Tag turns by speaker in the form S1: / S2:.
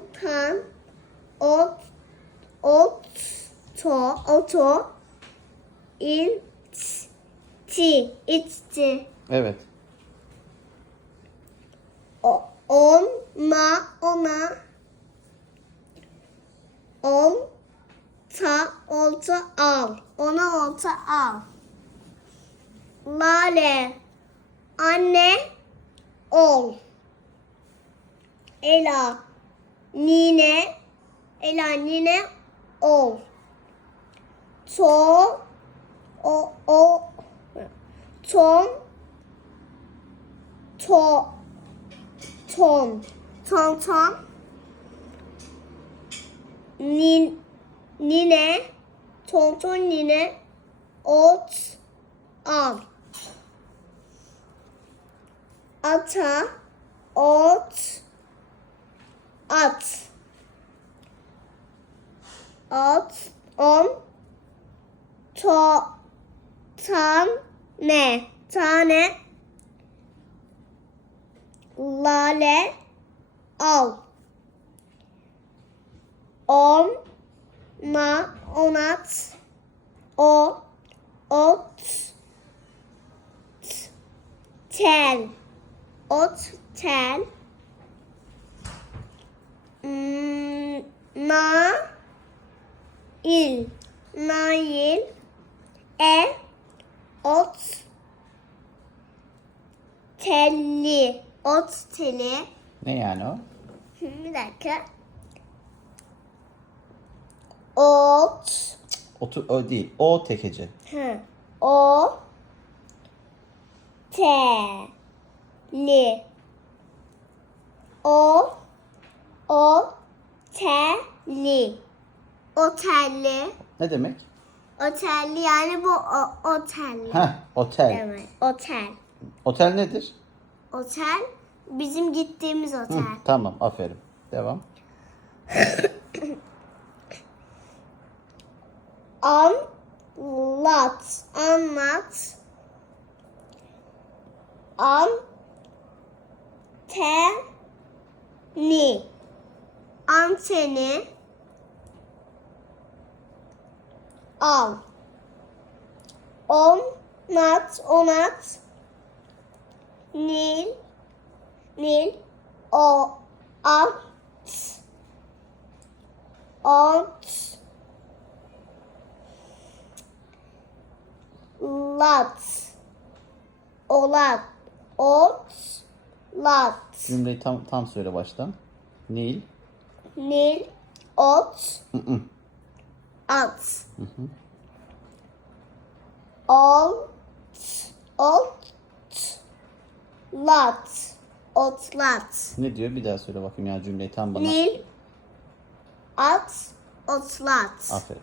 S1: Ontan. Ot. Ot. To. Oto. İn. Ti. İçti.
S2: Evet.
S1: O, on. Ma. Ona. On. Ta. Olta. Al. Ona olta al. Lale. Anne. Ol. Ela. Nine. Ela nine. Ol. To. O. O. Tom. To. Tom. Tom tom. Nin, nine. Tom nine. Ot. Al. Ata. Ot. At. At. On. To. Tam. Ne. Tane. Lale. Al. On. Ma. Onat. O. Ot. Tel. Ot. Tel. Na. Il. Nail. E. Ot. Telli. Ot teli.
S2: Ne yani o?
S1: Bir dakika. Ot.
S2: Otur, o değil. O tekece.
S1: Hı. O. Te. Li. O. O. Te. Li. Otelli.
S2: Ne demek?
S1: Otelli yani bu o, otelli.
S2: Heh, otel.
S1: Demek. Otel.
S2: Otel nedir?
S1: Otel bizim gittiğimiz
S2: Hı,
S1: otel.
S2: tamam, aferin. Devam.
S1: Anlat. Anlat. An. Te. Ni. Anteni. Al. Onat. Onat. Nil. Nil. O. At. Ot. Lat. Olat. Ot. Lat.
S2: Cümleyi tam tam söyle baştan. Nil.
S1: Nil. Ot. At. Ol. Ot. Lat. Otlat.
S2: Ne diyor? Bir daha söyle bakayım ya cümleyi tam bana.
S1: Nil. At. Otlat.
S2: Aferin.